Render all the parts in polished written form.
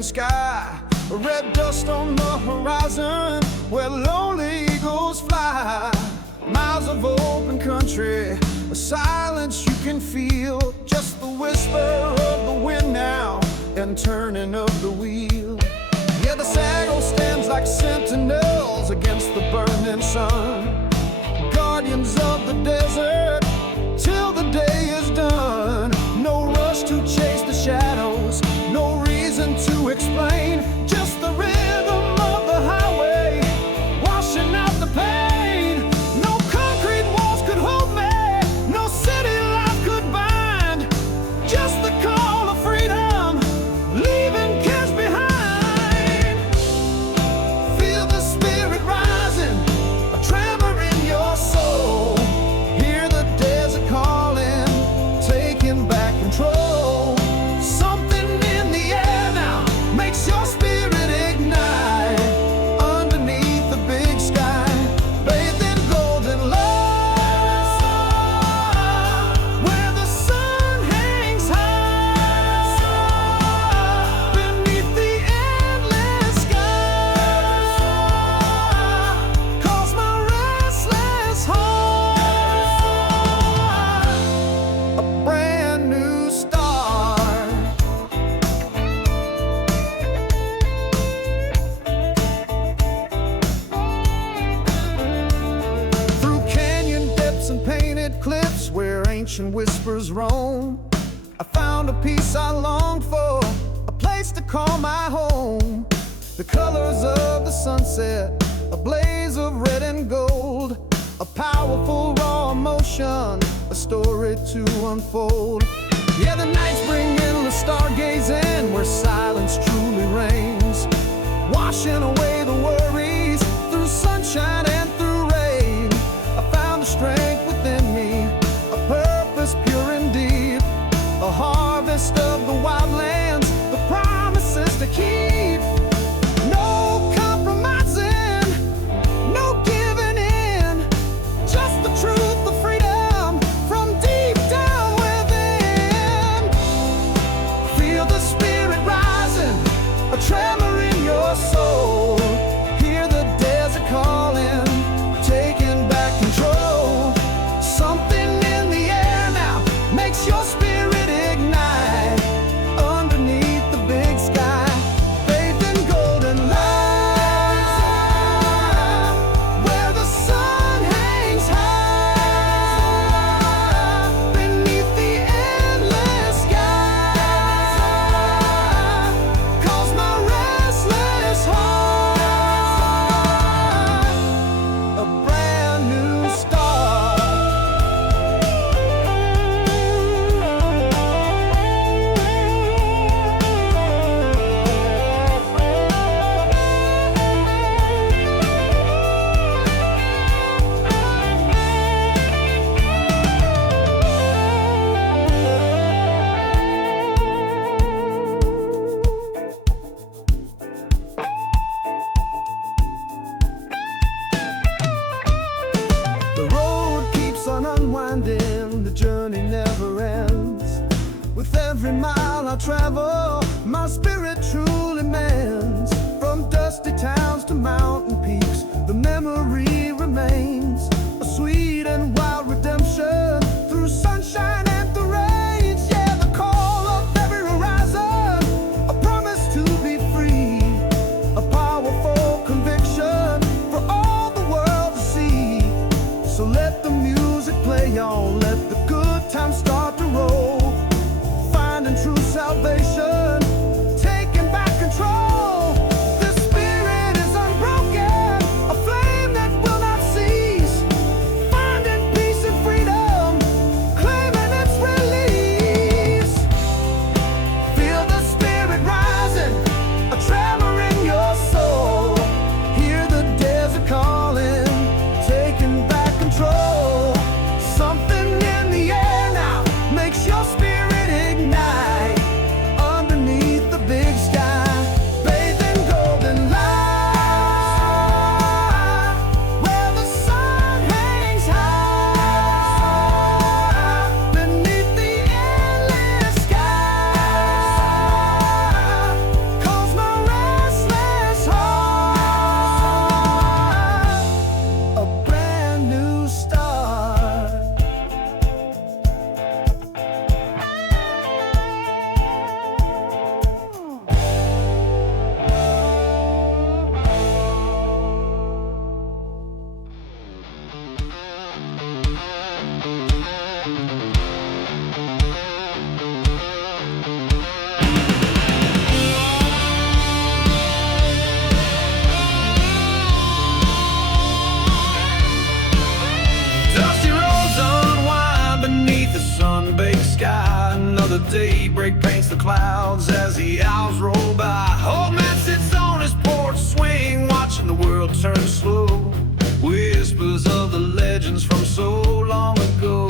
evening sky, red dust on the horizon where lonely eagles fly. Miles of open country, a silence you can feel, just the whisper of the wind now and turning of the wheel. Yeah, the saddle stands like sentinels against the burning sun, guardians of the desert till the day is done. No rush to chase the shadows, no reason to explain, just the rhythm of the highway washing out the pain. No concrete walls could hold me, no city life could bind, just the call of freedom, leaving cares behind. Feel the spirit rising, a tremor in your soul. Hear the desert calling, taking back control. Something in the air now makes your spirit ignite. Underneath the big sky, bathed in golden light, where the sun hangs high, beneath the endless sky, calls my restless heart a brand new start. Through canyon depths and painted cliffs where ancient whispers roam, I found a peace I longed for, a place to call my home. The colors of the sunset, a blaze of red and gold, a powerful raw emotion, a story to unfold. Yeah, the nights bring endless stargazing where silence truly reigns, washing away the worries through sunshine and through rain. I found the strength within me, a purpose pure and deep, a harvest of the wildlands, the promises to keep. No compromising, no giving in, just the truth of freedom from deep down within. Feel the spirit rising, a tremor in your soul. Hear the desert calling, taking back control. Something in the air now makes your spirit ignite. Underneath the big sky, bathed in golden light, where the sun hangs high, beneath the endless sky, calls my restless heart a brand new start. The road keeps on unwinding, the journey never ends. With every mile I travel, my spirit truly mends. From dusty towns to mountain peaks, the memory remains. A sweet and wild redemption through sunshine and through rains. Yeah, the call of every horizon, a promise to be free, a powerful conviction for all the world to see. So let the music play on, let the good times start to roll, finding true salvation daybreak paints the clouds as the hours roll by. Old man sits on his porch swing, watching the world turn slow. Whispers of the legends from so long ago.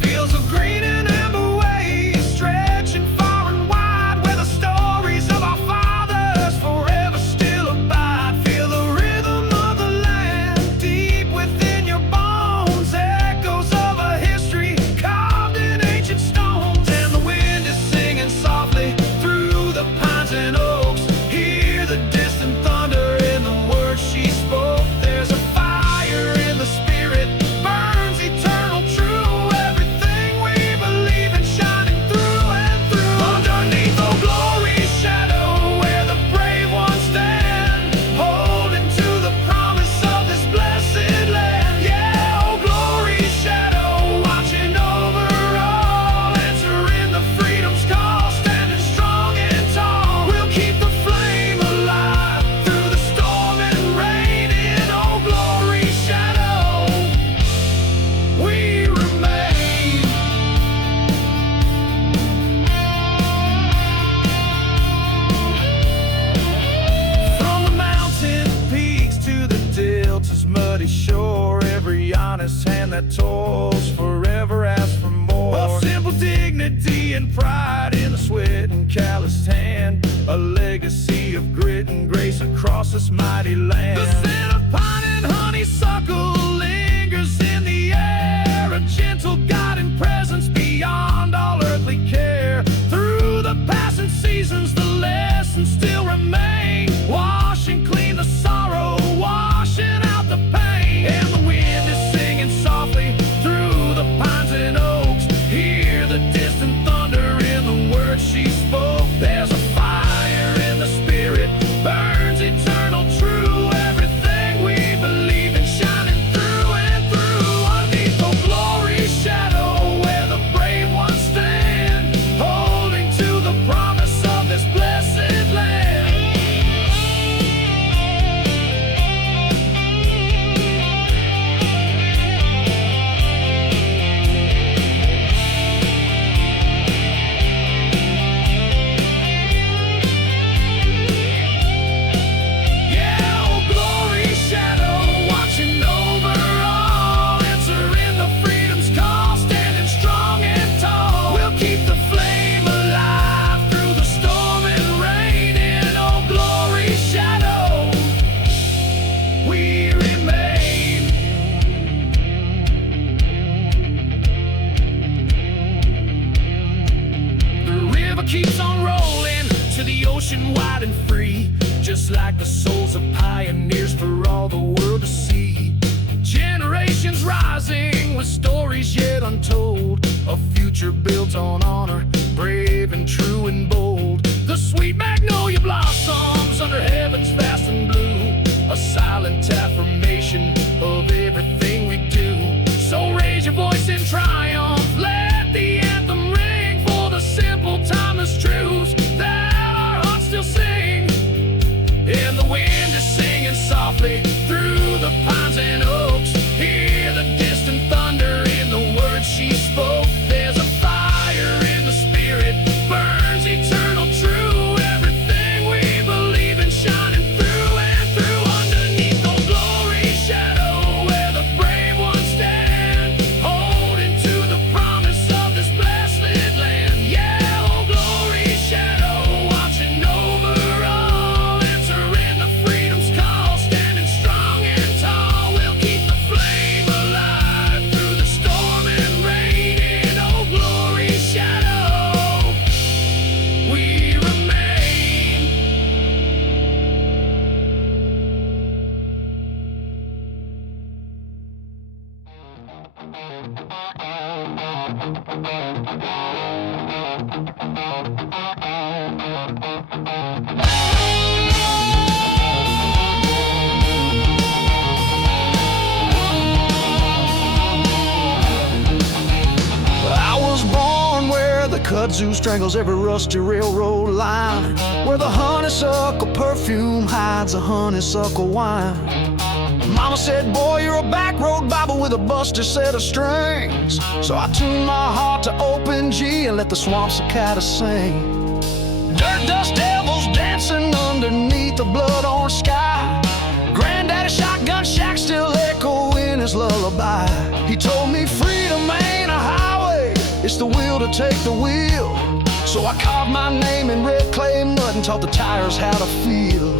Fields of green and amber waves stretching far and wide, where the stories of our fathers forever still abide. Feel the rhythm of the land deep within your bones, echoes of a history carved in ancient stones. And the wind is singing softly through the pines and oaks. Hear the distant thunder in the words she spoke. There's a fire in the spirit, burns eternal true. Everything we believe in shining through and through. Underneath the glory's shadow, where the brave ones stand, holding to the promise of this blessed land. Yeah, oh glory's shadow, watching over all, answering the freedom's call, standing strong and tall. We'll keep the flame alive through the storm and rain. In oh glory's shadow, we remain. From the mountain peaks to the delta's muddy shore, every honest hand that toils forever asks for more. Of simple dignity and pride in the sweat and calloused hand, a legacy of grit and grace across this mighty land. The scent of pine and honeysuckle lingers in the air, a gentle guiding presence beyond all earthly care. Through the passing seasons, the lessons still remain, washing clean the sorrow, washing out the pain. And the wind is singing softly through the pines and oaks. Hear the distant thunder in the words she spoke. There's a fire in the spirit, burns eternal true. Everything we believe in shining through and through. Underneath the glory's shadow, where the brave ones stand, holding to the promise of this blessed land. Yeah, oh glory's shadow, watching over all, answering the freedom's call, standing strong and tall. We'll keep the flame alive through the storm and rain. In oh glory's shadow, we remain. The river keeps on rolling to the ocean wide and free, just like the souls of pioneers for all the world to see. Generations rising with stories yet untold, a future built on honor, brave and true and bold. The sweet magnolia blossoms under heaven's vast and blue, a silent affirmation of everything we do. So raise your voice in triumph, let the anthem ring for the simple timeless truths that our hearts still sing. And the wind is singing softly through the pines and oaks. Hear the distant thunder in the words she spoke. There's a fire in the spirit, burns eternal true. Everything we believe in shining through and through. Underneath the glory's shadow, where the brave ones stand, holding to the promise of this blessed land. Yeah, oh glory's shadow, watching over all, answering the freedom's call, standing strong and tall. We'll keep the flame alive through the storm and rain. In oh glory's shadow, we remain. I was born where the kudzu strangles every rusty railroad line, where the honeysuckle perfume hides a honeysuckle wine. Mama said, boy, you're a back road Bible with a busted set of strings. So I tuned my heart to open G and let the swamp cicada sing. Dirt dust devils dancing underneath the blood-orange sky. Granddaddy shotgun shack still echoing his lullaby. He told me freedom ain't a highway, it's the will to take the wheel. So I carved my name in red clay mud and taught the tires how to feel.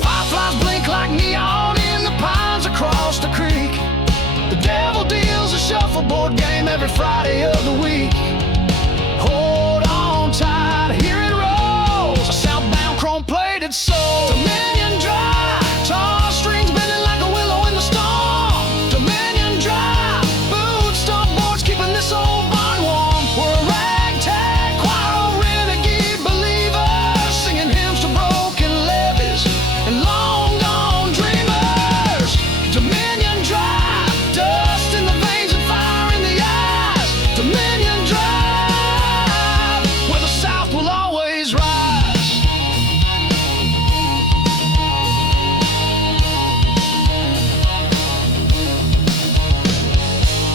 Fireflies blink like neon in the pines across the creek. The devil deals a shuffleboard game every Friday of the week. Hold on tight, here it rolls, a southbound chrome-plated soul. Dominion Drive, tall strings bending like a willow in the storm. Dominion Drive, boot stump boards keeping this old barn warm. We're a ragtag choir of renegade believers, singing hymns to broken levees and long gone dreamers. Dominion Drive, dust in the veins and fire in the eyes. Dominion Drive, where the South will always rise.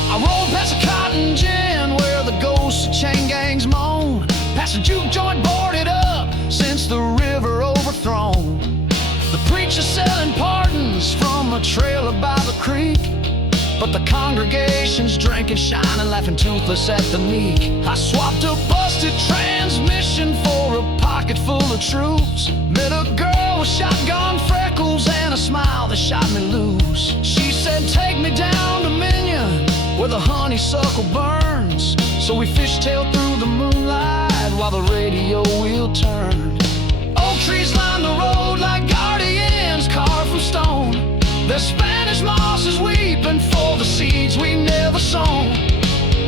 I rolled past a cotton gin where the ghosts of chain gangs moan. Past a juke joint boarded up since the river overthrown. The preacher selling pardons from a trailer by the creek, but the congregation's drinking, shining, laughing toothless at the meek. I swapped a busted transmission for a pocket full of troops. Met a girl with shotgun freckles and a smile that shot me loose. She said, take me down Dominion where the honeysuckle burns. So we fishtailed through the moonlight while the radio wheel turned. Oak trees line the road like guardians carved from stone. Their Spanish moss is weeping for the seeds we never sown.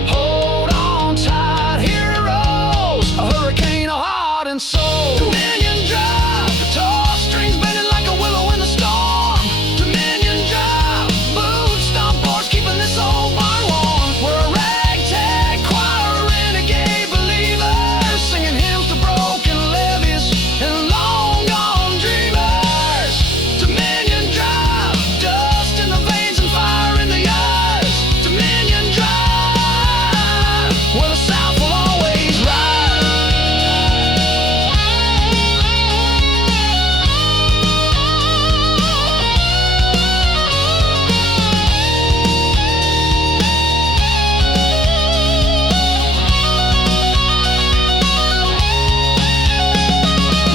Hold on tight, here it rolls, a hurricane of heart and soul. Dominion Drive, the tall strings bending like a willow in the storm. Dominion Drive, boot stump boards keeping this old barn warm. We're a ragtag choir of renegade believers, singing hymns to broken levees and long gone dreamers. Dominion Drive, dust in the veins and fire in the eyes. Dominion Drive, where the South will always rise.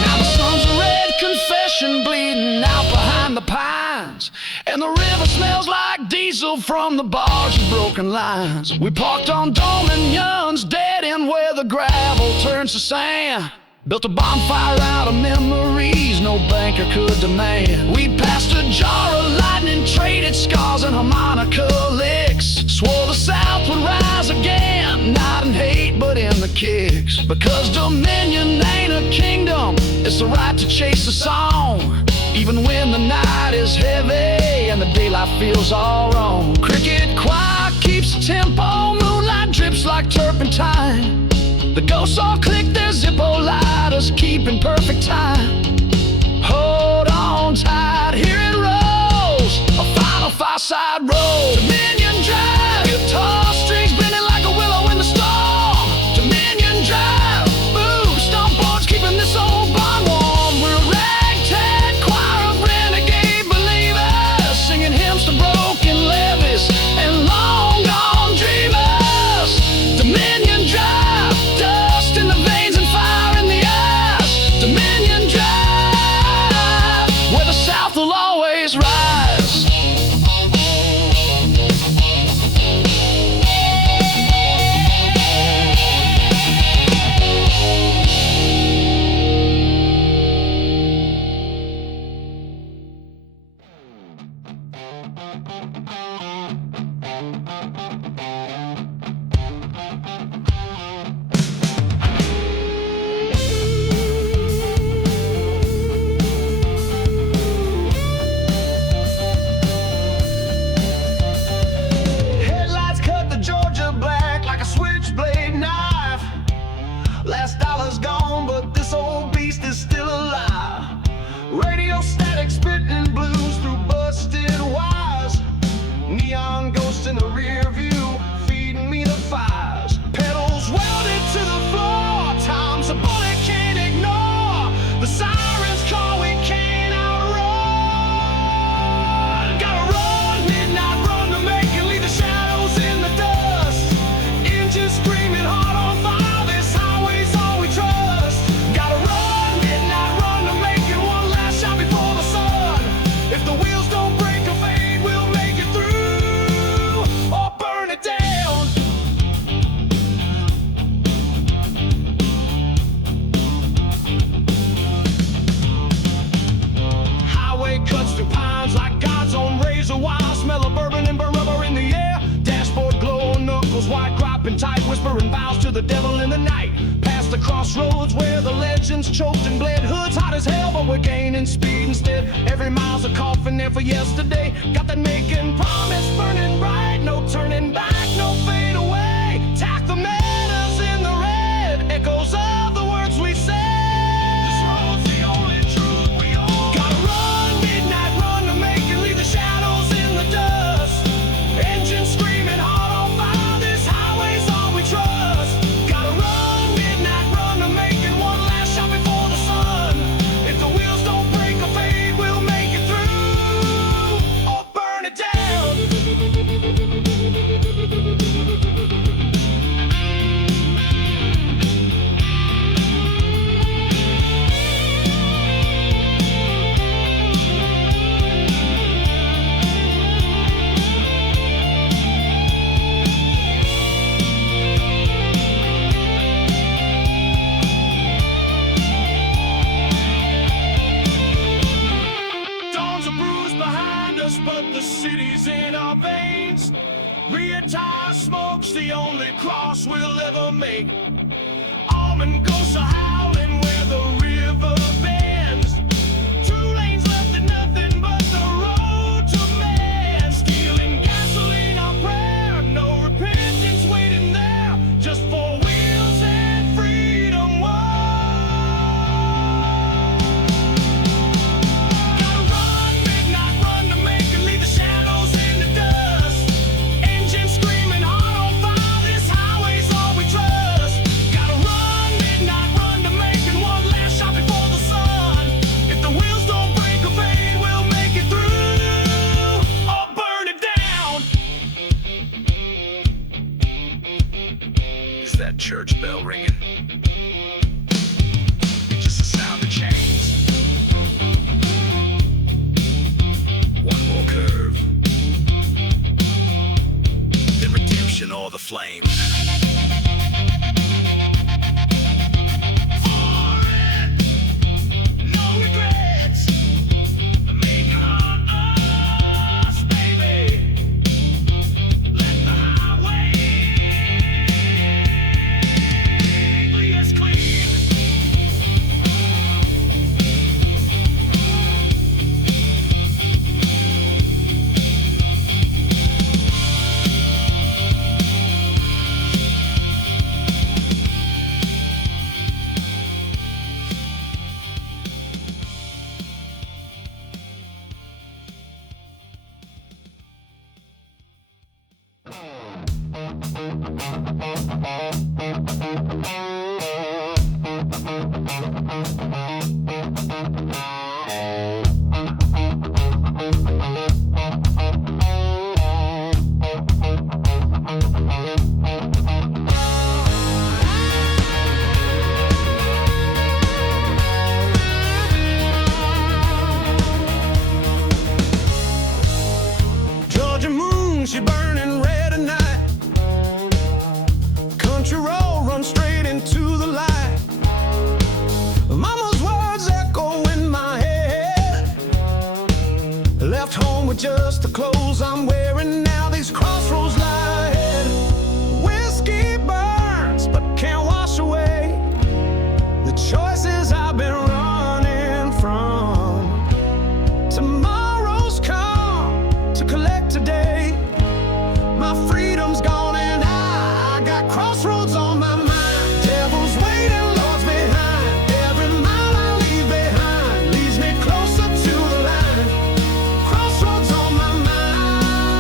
Now the sun's a red confession bleeding out behind the pines, and the river smells like diesel from the bars of broken lines. We parked on Dominion's dead end where the gravel turns to sand. Built a bonfire out of memories no banker could demand. We passed a jar of lightning, traded scars and harmonica licks. Swore the South would rise again, not in hate but in the kicks. Because Dominion ain't a kingdom, it's the right to chase the song, even when the night is heavy and the daylight feels all wrong. Cricket choir keeps tempo, moonlight drips like turpentine. The ghosts all click their Zippo lighters, keeping perfect time. Hold on tight, here it rolls, a final fireside roll. Dominion Drive, guitar strings bending like a willow in the storm. Dominion Drive, boot stump boards keeping this old barn warm. We're a ragtag choir of renegade believers, singing hymns to broken levees and long gone dreamers. Dominion Drive, dust in the veins and fire in the eyes. Dominion Drive, where the South will always rise. Headlights cut the Georgia black like a switchblade knife. Last dollar's gone, but this old beast is still alive. Radio static spitting blues through busted wires. shadows wide, cropping tight, whispering vows to the devil in the night. Past the crossroads where the legends choked and bled. Hoods hot as hell, but we're gaining speed instead. Every mile's a coffin there for yesterday. Got that Macon promise burning bright. No turning back, no fade away. Tack the meadows in the red, echoes of the words we said. This road's the only truth we own. Gotta run, midnight run to Macon, leave the shadows in the dust. Engines screaming hard on fire, this highway's all we trust. Gotta run, midnight run to Macon, one last shot before the sun. If the wheels don't break or fade, we'll make it through or burn it down. But the city's in our veins. Reattire smoke's the only cross we'll ever make. Almond ghosts are howling where the river bends. 2 lanes left and nothing but the road to man. Stealing gasoline, our prayer. No repentance waiting there, just 4 wheels and freedom. That church bell ringing, just the sound of chains. One more curve, then redemption or the flames. She burning red at night. Country road runs straight into the light. Mama's words echo in my head. Left home with just the clothes I'm wearing now. These crossroads lie ahead. Whiskey burns but can't wash away the choices I've been running from. Tomorrow's come to collect today. My freedom's gone and I got crossroads on my mind. Devil's waiting, Lord's behind. Every mile I leave behind leads me closer to the line. Crossroads on my mind.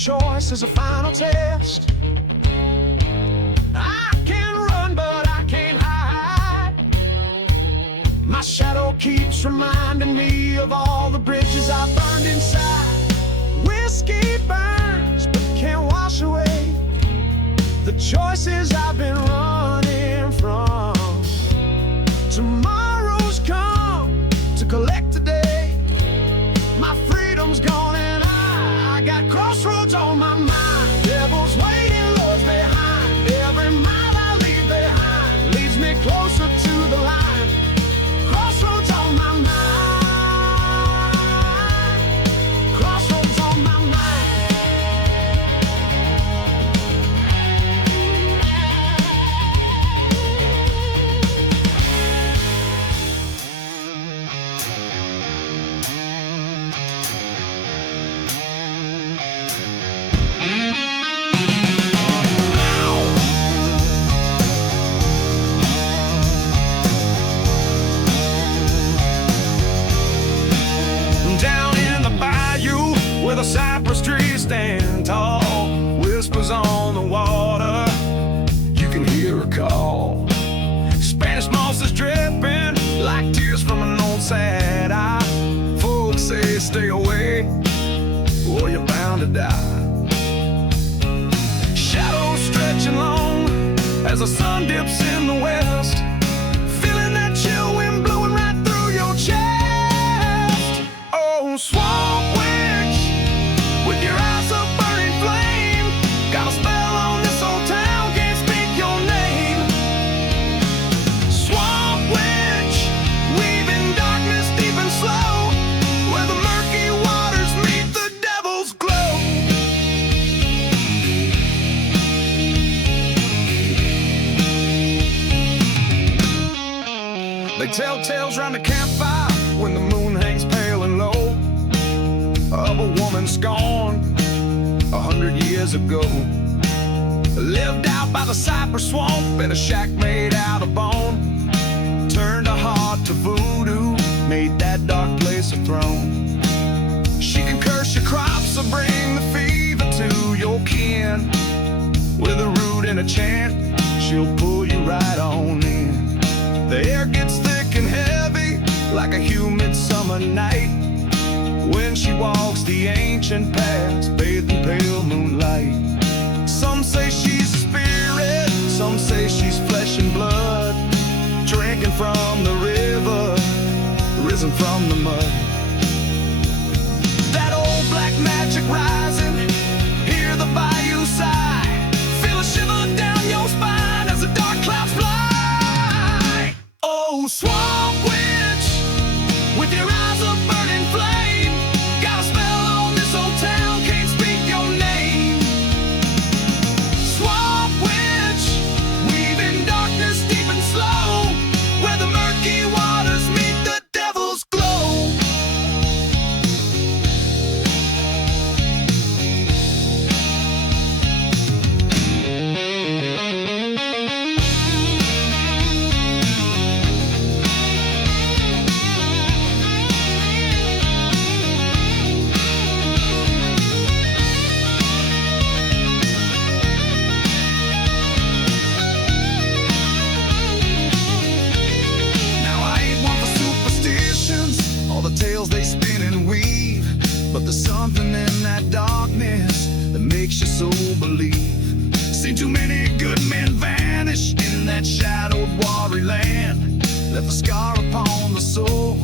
choice is a final test. I can run, but I can't hide. My shadow keeps reminding me of all the bridges I burned inside. Whiskey burns, but can't wash away the choices I've been running from. Tomorrow's come to collect today. My freedom's gone and I got crossroads on my mind. Devil's waiting, Lord's behind. Every mile I leave behind leads me closer to the line. Crossroads on my mind. Crossroads on my mind. Down in the bayou where the cypress trees stand tall, whispers on the water, you can hear a call. Spanish moss is dripping like tears from an old sad eye. Folks say stay away or you're bound to die. Shadows stretching long as the sun dips in the west, feeling that chill wind blowing right through your chest. Oh, swamp witch, with your eyes a burning flame, got a spell on this old town, can't speak your name. Swamp witch, weaving darkness deep and slow, where the murky waters meet the devil's glow. They tell tales round the campfire when the moon hangs pale and low, of a woman scorned 100 years ago. Lived out by the cypress swamp in a shack made out of bone. Turned her heart to voodoo, made that dark place a throne. She can curse your crops or bring the fever to your kin. With a root and a chant, she'll pull you right on in. The air gets thick and heavy like a humid summer night when she walks the ancient paths bathed in pale moonlight. Some say she's a spirit, some say she's flesh and blood, drinking from the river, risen from the mud. That old black magic rising, hear the bayou sigh, feel a shiver down your spine as the dark clouds fly. Oh, swamp witch, with your eyes a burning flame, got a spell on this old town, can't speak your name. Swamp witch, weaving darkness deep and slow, where the murky waters meet the devil's glow. Tales they spin and weave, but there's something in that darkness that makes you so believe. Seen too many good men vanish in that shadowed watery land, left a scar upon the soul,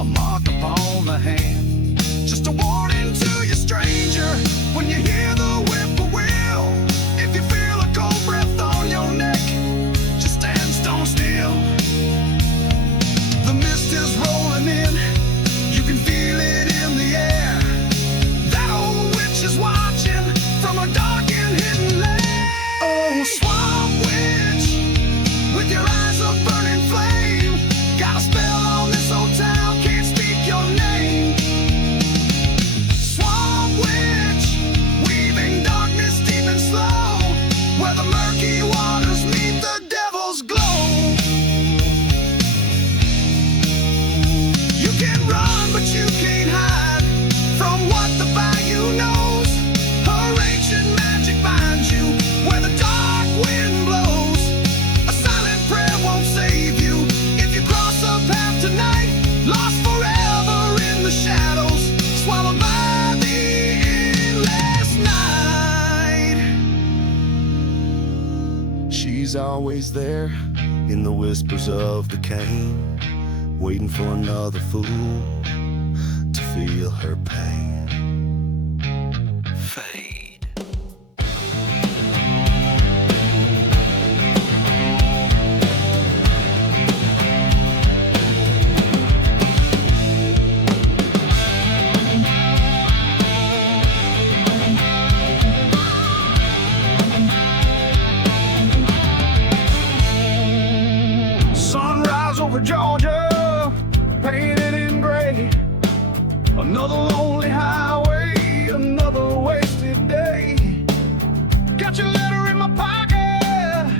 a mark upon the hand. Just a warning to you, stranger, when you hear the whippoorwill, if you feel a cold breath on your neck, just stand stone still. The mist is rolling in, you can feel it in the air. That old witch is watching from a dark and hidden lair. Oh, swamp witch, with your eyes a burning flame, got a spell on this old town, can't speak your name. Swamp witch, weaving darkness deep and slow, where the murky waters meet the devil's glow. always there in the whispers of the cane, waiting for another fool to feel her pain. Fade. Sunrise over Georgia, painted in gray. Another lonely highway, another wasted day. Got your letter in my pocket,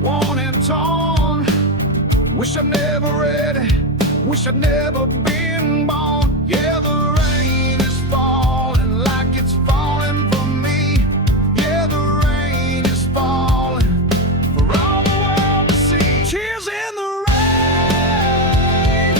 worn and torn. Wish I'd never read it, wish I'd never been born. Yeah, the rain is falling like it's falling for me. Yeah, the rain is falling for all the world to see. Tears in the rain,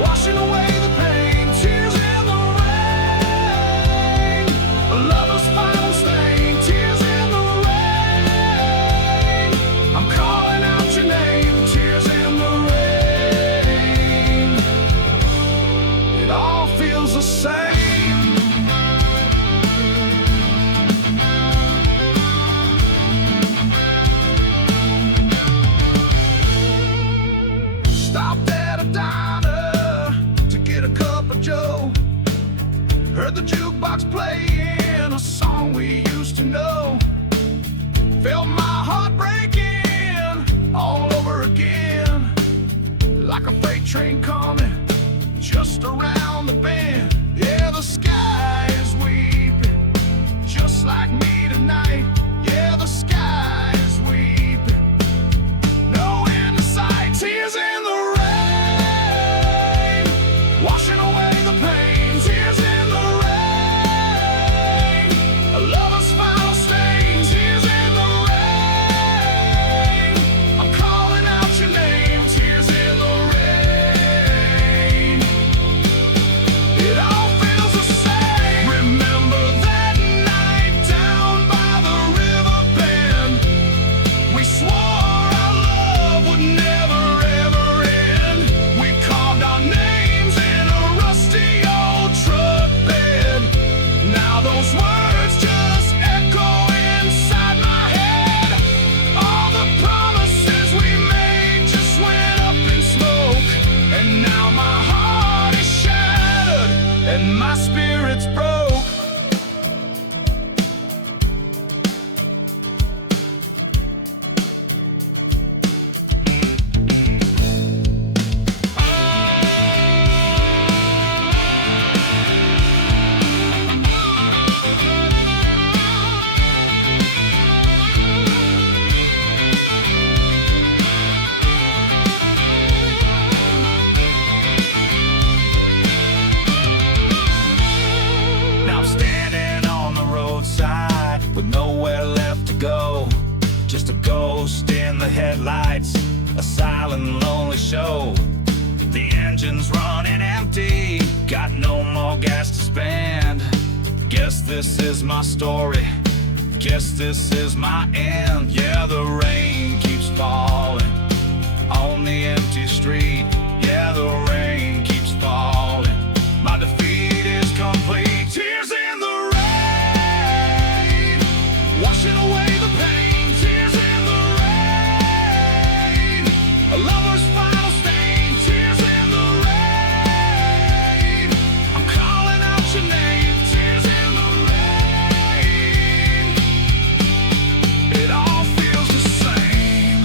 washing away the pain. Tears in the rain, a lover's final stain. Tears in the rain, I'm calling out your name. Tears in the rain, it all feels the same. Stopped at a diner to get a cup of joe. Heard the jukebox playing a song we used to know. Felt my heart breaking all over again, like a freight train coming just around the bend. Yeah, the sky is weeping, just like me tonight. Yeah, the sky is weeping, no end in sight. Tears in the rain, washing away the pain. Tears in the rain, a lover's final stain. Tears in the rain, I'm calling out your name. Tears in the rain, it all feels the same. Remember that night down by the river bend? We swore our love would never ever end. We carved our names in a rusty old truck bed. Now those words just echo inside my head. All the promises we made just went up in smoke. And now my heart is shattered and my spirit's broke. Now I'm standing on the roadside with nowhere left to go. Just a ghost in the headlights, a silent, lonely show. The engine's running empty, got no more gas to spend. Guess this is my story, guess this is my end. Yeah, the rain keeps falling on the empty street. Yeah, the rain keeps falling, my defeat is complete. Tears in the rain, washing away the pain. Tears in the rain, a lover's final stain. Tears in the rain, I'm calling out your name. Tears in the rain, it all feels the same.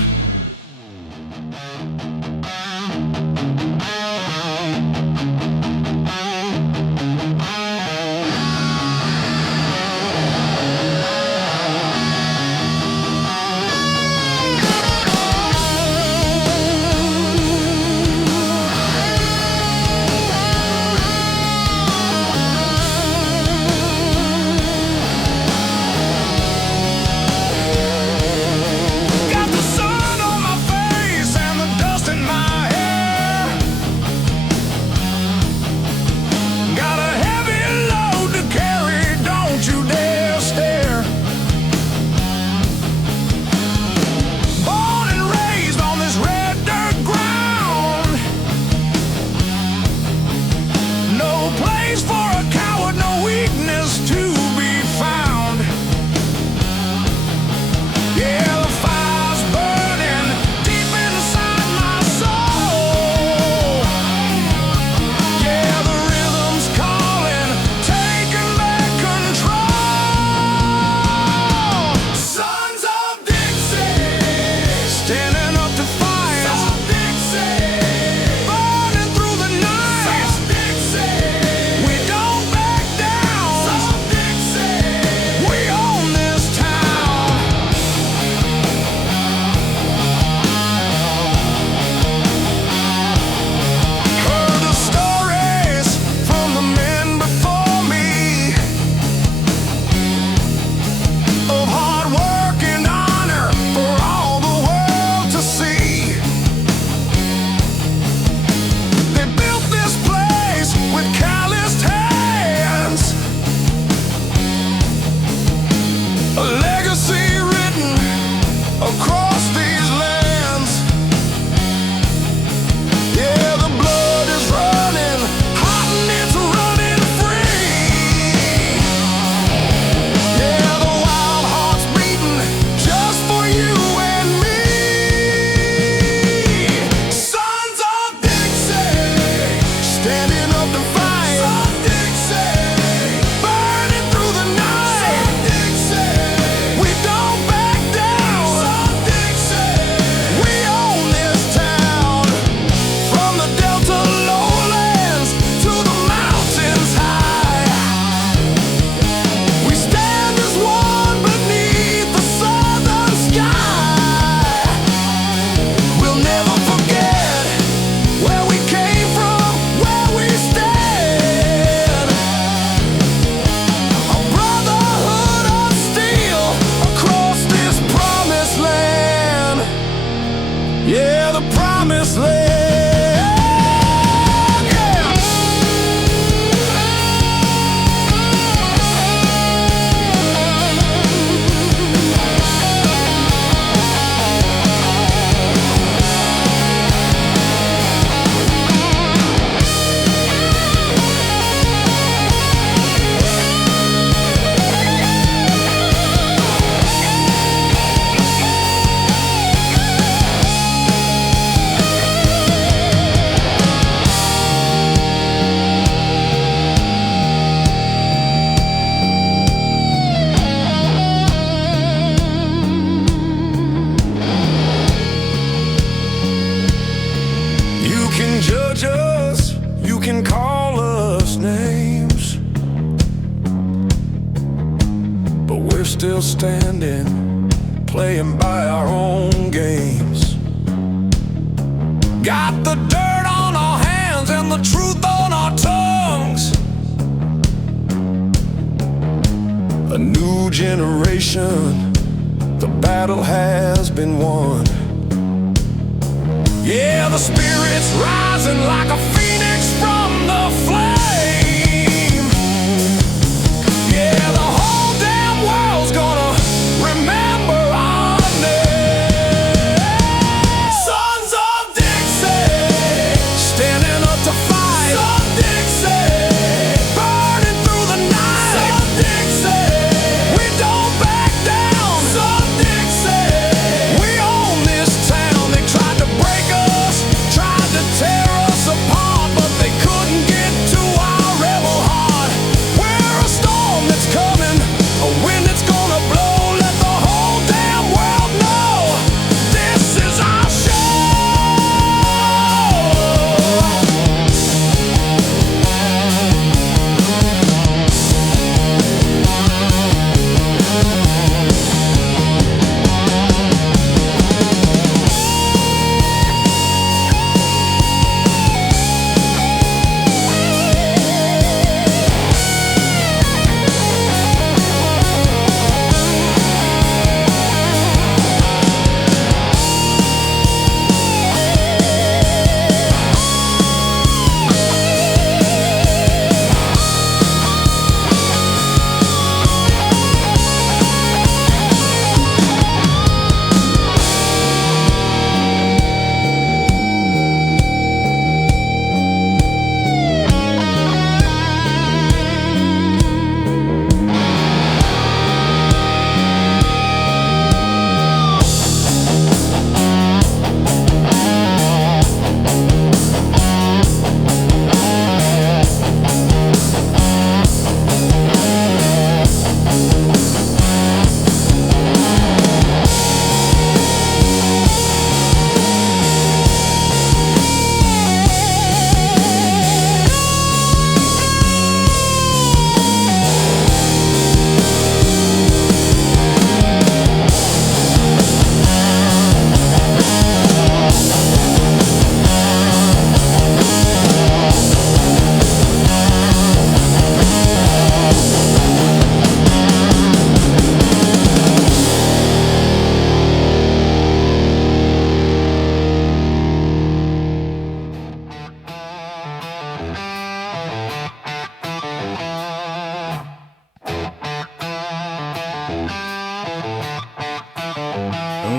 promised land. Yeah. You can judge us, you can call us names, but we're still standing, playing by our own games. Got the dirt on our hands and the truth on our tongues. A new generation, the battle has been won. Yeah, the spirit's rising like a phoenix from the flame. Yeah, the whole damn world's gonna remember our name. Sons of Dixie, standing up to fight. Son of Dixie, burning through the night. Son of Dixie, we don't back down. Son of Dixie, we own this town. They tried to break us, tried to tear us apart, but they couldn't get to our rebel heart. We're a storm that's coming, a wind that's gonna blow. Let the whole damn world know this is our show.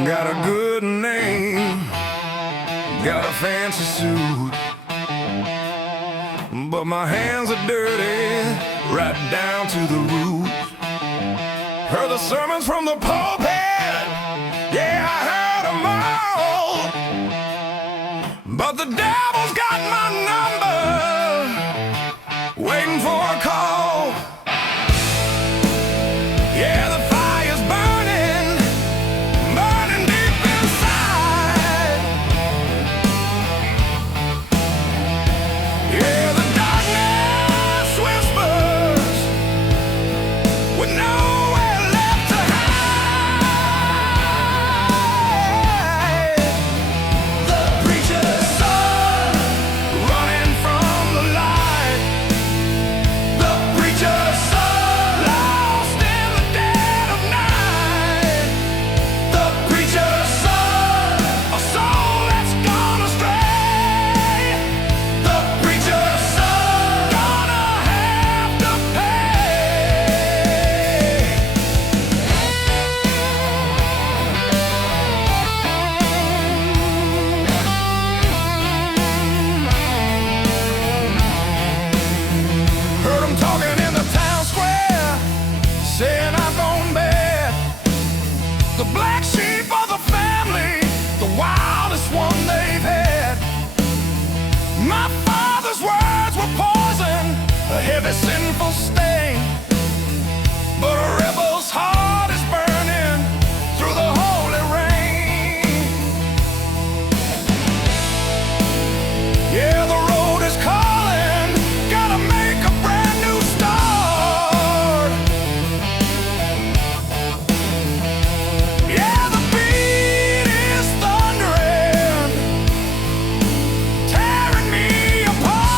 Got a good name, got a fancy suit, but my hands are dirty, right down to the root. Heard the sermons from the pulpit, yeah, I heard them all, but the devil's got my number, waiting for a call. Yeah, the fire's burning, burning deep inside. Yeah, the darkness whispers with nowhere left to hide. The preacher's son running from the light. My father's words were poison, a heavy sinful stain. But a rebel's heart is burning through the holy rain. Yeah, the road is calling, gotta make a brand new start. Yeah, the beat is thundering, tearing me apart.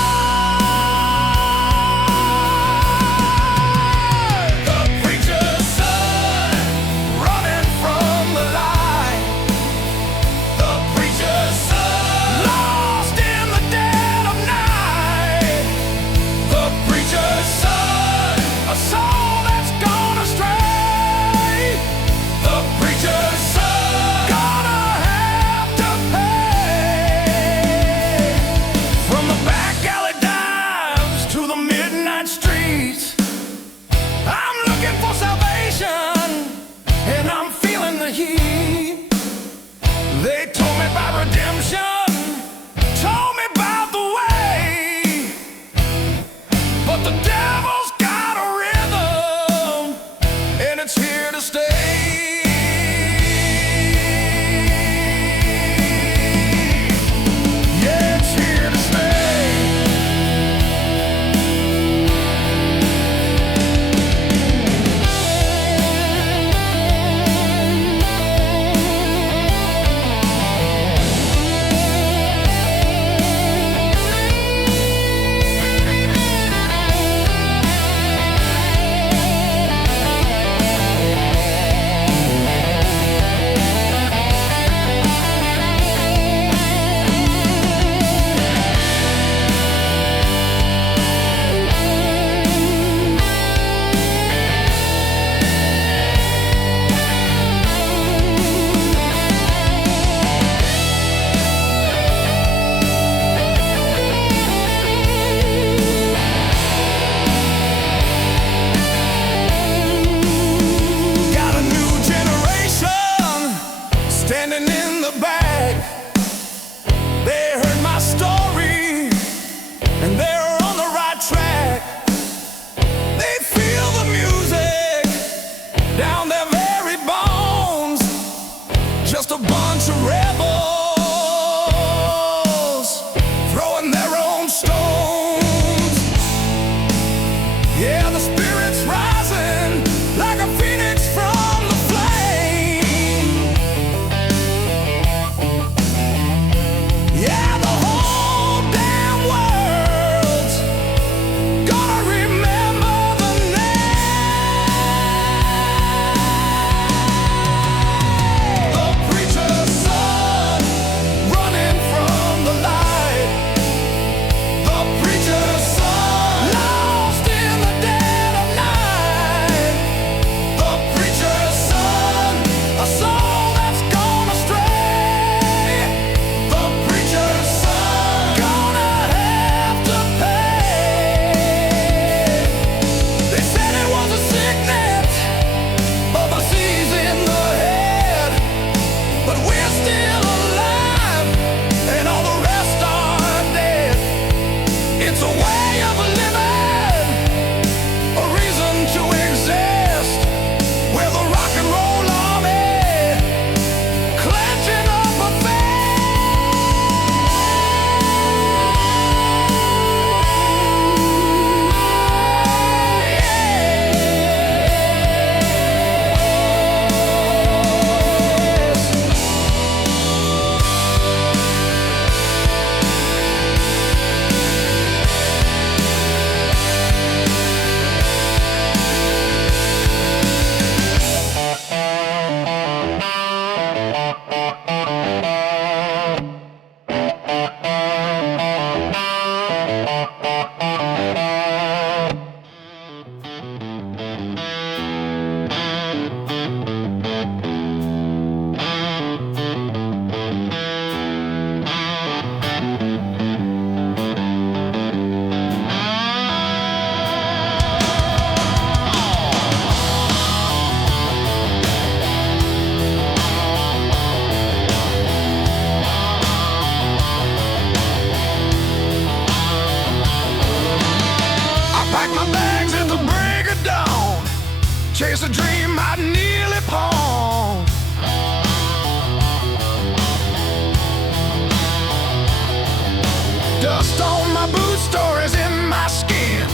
on my boot stories in my skin,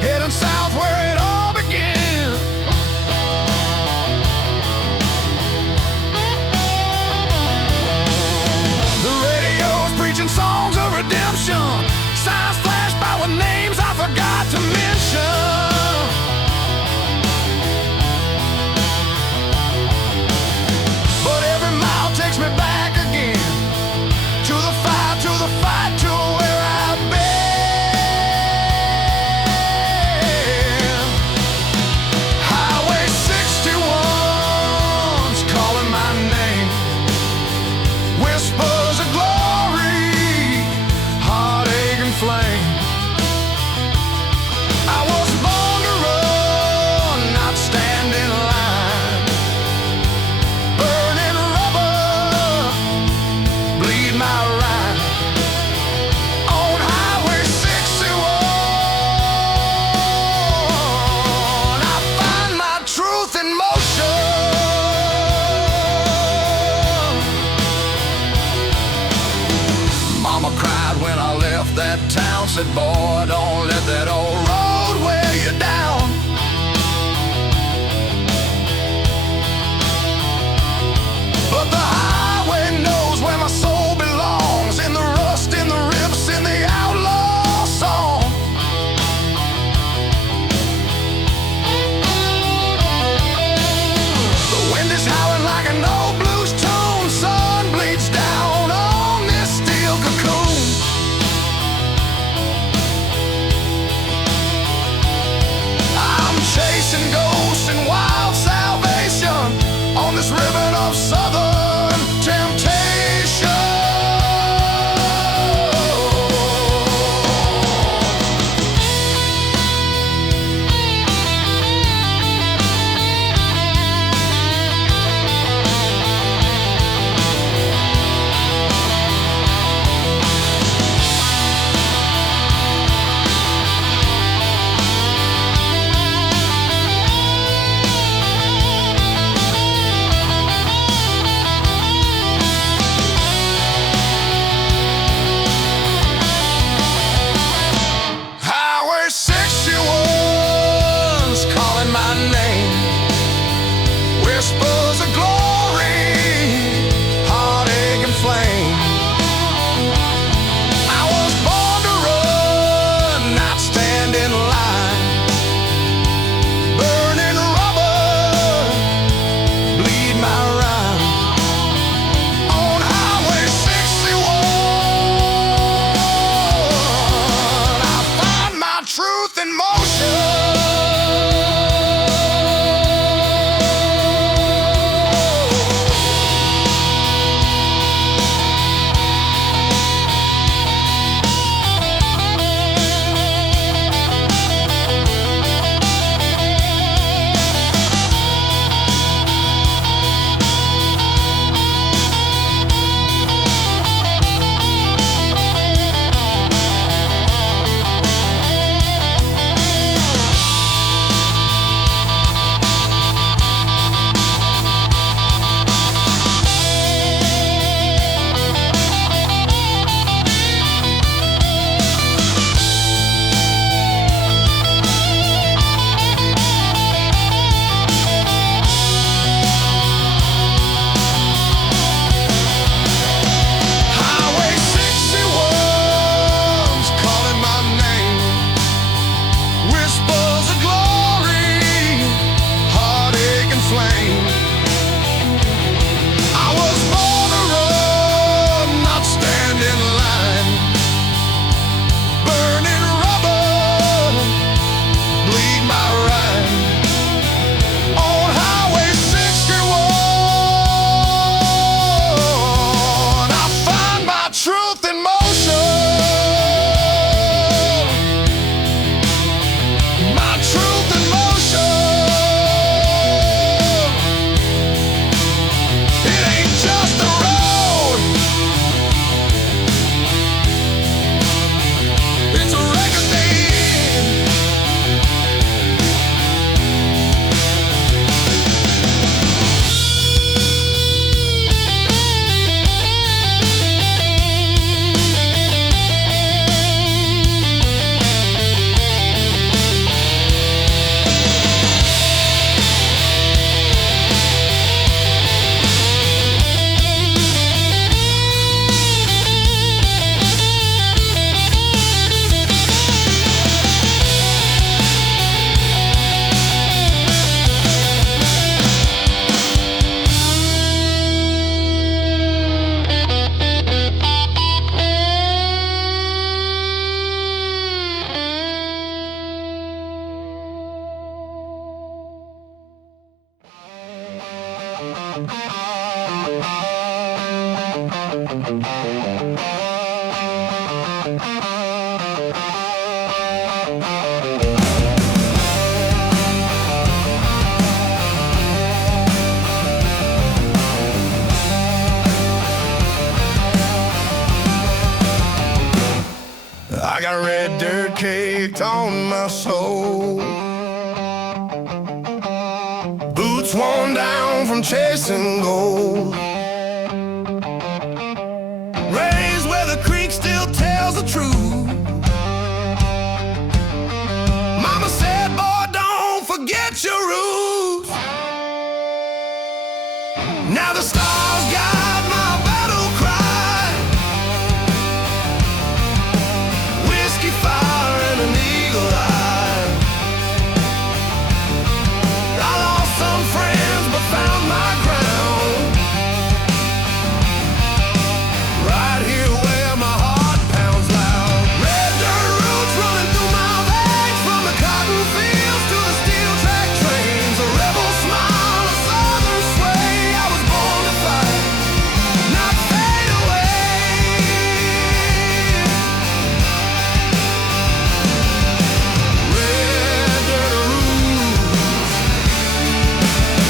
heading south where it all began. The radio's preaching songs of redemption, signs flashed by with names I forgot to mention. But every mile takes me back again to the fight, to the fight, to where I've been. Highway 61's calling my name, whispers of glory, heartache and flame. I was born to run, not stand in line. Burning rubber, bleed my ride. On Highway 61, I find my truth in motion. Mama cried when I left that town, said, boy, don't let that old road wear you down. But the highway knows where my soul belongs, in the rust, in the riffs, in the outlaw song. The wind is howling like an old blues tune, sun bleeds down on this steel cocoon. I got red dirt caked on my soul. Boots worn down from chasing gold. Raised where the creek still tells the truth. Mama said, boy, don't forget your roots. Now the stars guide my battle cry. Whiskey fire and an eagle eye. I lost some friends but found my ground. Right here where my heart pounds loud. Red dirt roots running through my veins. From the cotton fields to the steel track trains. A rebel smile, a southern sway. I was born to fight, not fade away. Red dirt roots,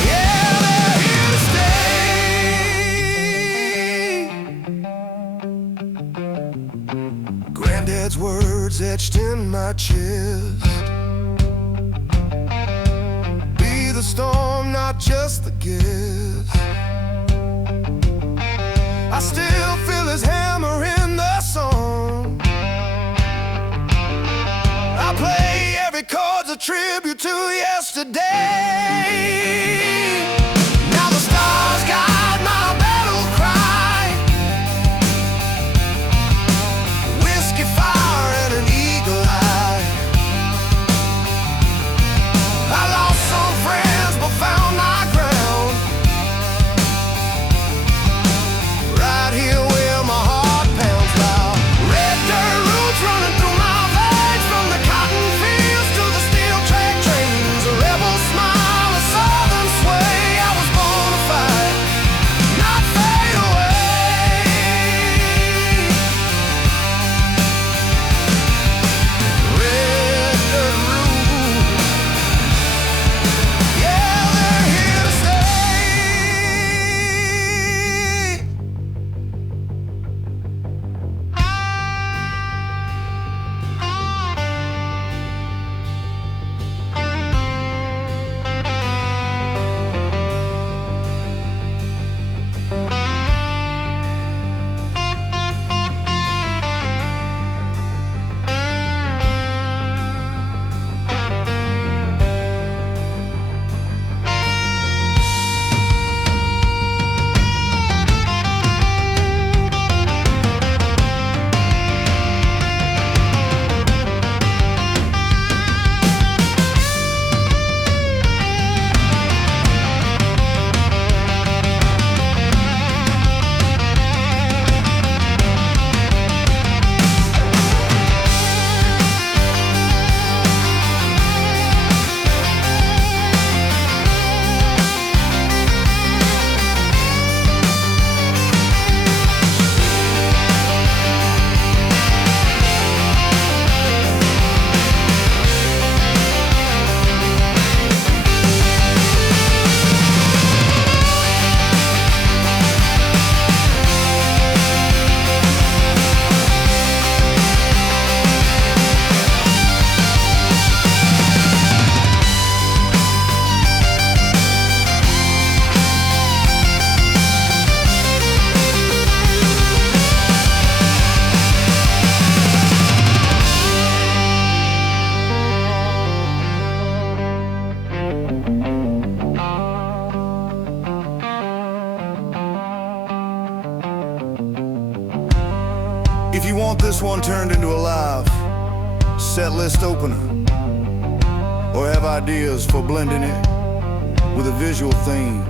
yeah, they're here to stay. Granddad's words etched in my chest. Be the storm, not just the guest. I still feel his hammer in the song. I play every chord's a tribute to yesterday. Now the stars guide my battle cry. Whiskey fire and an eagle eye. I lost some friends but found my ground. Right here where my heart pounds loud. Red dirt roots running through my veins. From the cotton fields to the steel track trains. A rebel smile, a southern sway. I was born to fight, not fade away. Red dirt roots, yeah, they're here to stay. If you want this one turned into a live set list opener, or have ideas for blending it with a visual theme,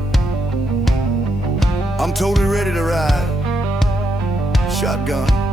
I'm totally ready to ride shotgun.